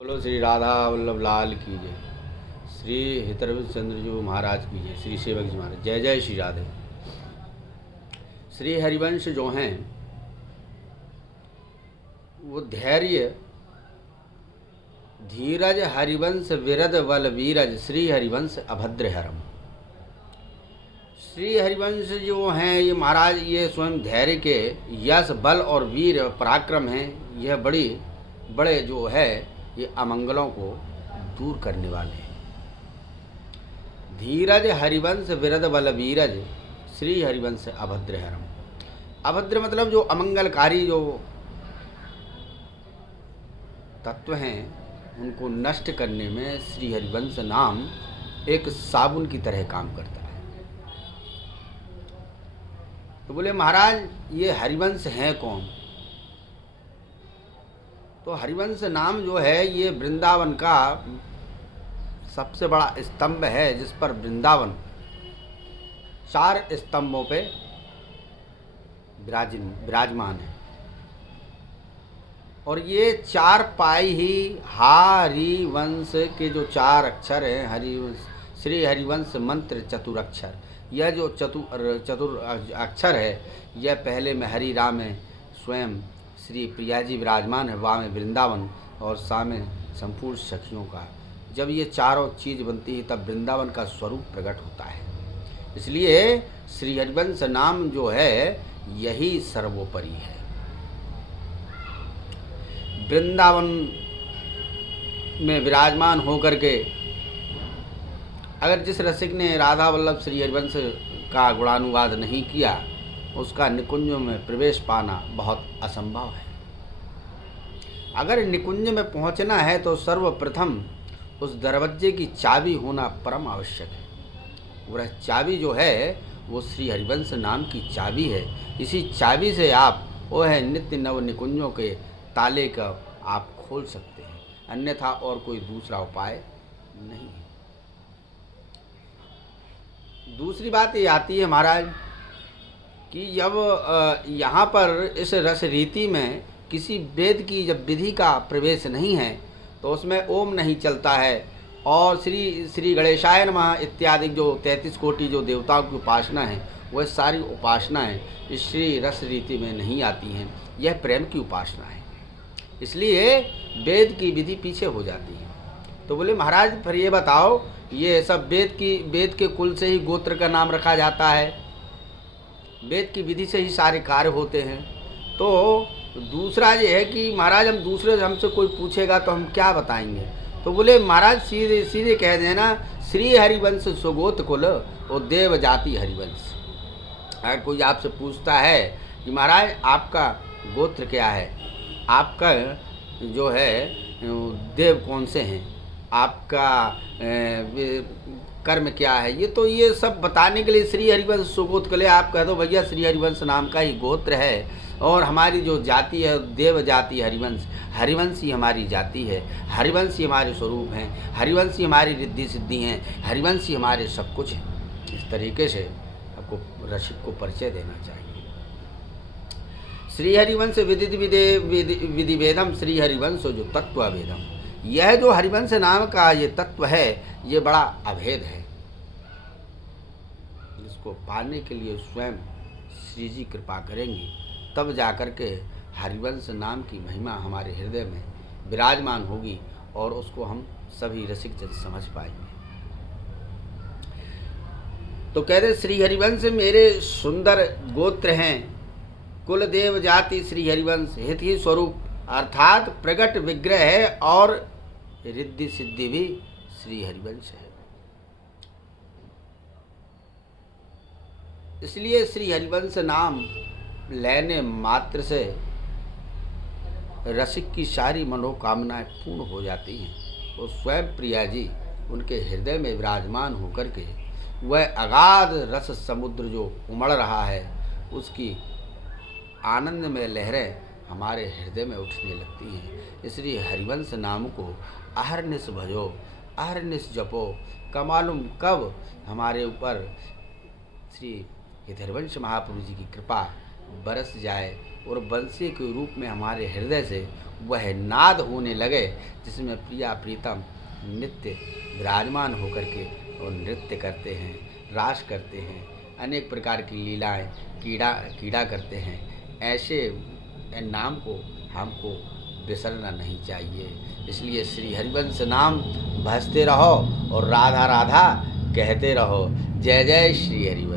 बोलो श्री राधा वल्लभ लाल की जय। श्री हितरविंद चंद्र जी महाराज की जय। श्री सेवक जी महाराज जय जय श्री राधे। श्री हरिवंश जो हैं वो धैर्य धीरज हरिवंश विरद बल वीरज श्री हरिवंश अभद्र हरम। श्री हरिवंश जो हैं ये महाराज ये स्वयं धैर्य के यश बल और वीर पराक्रम हैं। यह बड़े जो है ये अमंगलों को दूर करने वाले हैं। धीरज हरिवंश विरद बल वीरज श्री हरिवंश अभद्र हरम। अभद्र मतलब जो अमंगलकारी जो तत्व हैं उनको नष्ट करने में श्री हरिवंश नाम एक साबुन की तरह काम करता है। तो बोले महाराज ये हरिवंश हैं कौन? तो हरिवंश नाम जो है ये वृंदावन का सबसे बड़ा स्तंभ है जिस पर वृंदावन 4 स्तंभों पे विराजमान है। और ये 4 पाई ही हरिवंश के जो 4 अक्षर हैं हरिवंश श्री हरिवंश मंत्र चतुरक्षर। यह जो चतुर अक्षर है यह पहले में हरि राम है, स्वयं श्री प्रिया जी विराजमान है, वाम में वृंदावन और सामने संपूर्ण सखियों का। जब ये चारों चीज़ बनती है तब वृंदावन का स्वरूप प्रकट होता है। इसलिए श्री हरिवंश नाम जो है यही सर्वोपरि है। वृंदावन में विराजमान होकर के अगर जिस रसिक ने राधा वल्लभ श्री हरिवंश का गुणानुवाद नहीं किया उसका निकुंज में प्रवेश पाना बहुत असंभव है। अगर निकुंज में पहुंचना है तो सर्वप्रथम उस दरवाजे की चाबी होना परम आवश्यक है। वह चाबी जो है वो श्री हरिवंश नाम की चाबी है। इसी चाबी से आप वो है नित्य नव निकुंजों के ताले का आप खोल सकते हैं, अन्यथा और कोई दूसरा उपाय नहीं है। दूसरी बात ये आती है महाराज कि जब यहाँ पर इस रस रीति में किसी वेद की जब विधि का प्रवेश नहीं है तो उसमें ओम नहीं चलता है और श्री गणेशाय नमः इत्यादि जो 33 कोटि जो देवताओं की उपासना है वह सारी उपासनाएं इस श्री रस रीति में नहीं आती हैं। यह प्रेम की उपासना है, इसलिए वेद की विधि पीछे हो जाती है। तो बोले महाराज फिर ये बताओ ये सब वेद के कुल से ही गोत्र का नाम रखा जाता है, वेद की विधि से ही सारे कार्य होते हैं। तो दूसरा ये है कि महाराज हम दूसरे हमसे कोई पूछेगा तो हम क्या बताएंगे? तो बोले महाराज सीधे सीधे कह देना श्री हरिवंश सुगोत्र कुल और देव जाति हरिवंश। अगर कोई आपसे पूछता है कि महाराज आपका गोत्र क्या है, आपका जो है देव कौन से हैं, आपका कर्म क्या है, ये सब बताने के लिए श्री हरिवंश सुगोत्र कुल आप कह दो भैया श्री हरिवंश नाम का ही गोत्र है और हमारी जो जाति है देव जाति हरिवंश। हरिवंश ही हमारी जाति है, हरिवंश ही हमारे स्वरूप हैं, हरिवंश ही हमारी रिद्धि सिद्धि हैं, हरिवंश ही हमारे सब कुछ है। इस तरीके से आपको रसिक को परिचय देना चाहिए। श्री हरिवंश विधि वेदम श्री हरिवंश जो तत्व वेदम। यह जो हरिवंश नाम का ये तत्व है ये बड़ा अभेद है, जिसको पाने के लिए स्वयं श्री जी कृपा करेंगी तब जाकर के हरिवंश नाम की महिमा हमारे हृदय में विराजमान होगी और उसको हम सभी रसिक जन समझ पाएंगे। तो कहते श्री हरिवंश मेरे सुंदर गोत्र हैं, कुल देव जाति श्री हरिवंश हित ही स्वरूप अर्थात प्रगट विग्रह है और रिद्धि सिद्धि भी श्री हरिवंश है। इसलिए श्री हरिवंश नाम लेने मात्र से रसिक की सारी मनोकामनाएं पूर्ण हो जाती हैं। वो स्वयं प्रिया जी उनके हृदय में विराजमान होकर के वह अगाध रस समुद्र जो उमड़ रहा है उसकी आनंद में लहरें हमारे हृदय में उठने लगती हैं। इसलिए हरिवंश नाम को अहरनिश भजो, अहरनिश जपो। कमालूम कब हमारे ऊपर श्री हरिवंश महाप्रभु जी की कृपा बरस जाए और बंसी के रूप में हमारे हृदय से वह नाद होने लगे जिसमें प्रिया प्रीतम नित्य विराजमान होकर के और नृत्य करते हैं, रास करते हैं, अनेक प्रकार की लीलाएं कीड़ा करते हैं। ऐसे नाम को हमको बिसरना नहीं चाहिए। इसलिए श्री हरिवंश नाम भजते रहो और राधा राधा कहते रहो। जय जय श्री हरिवंश।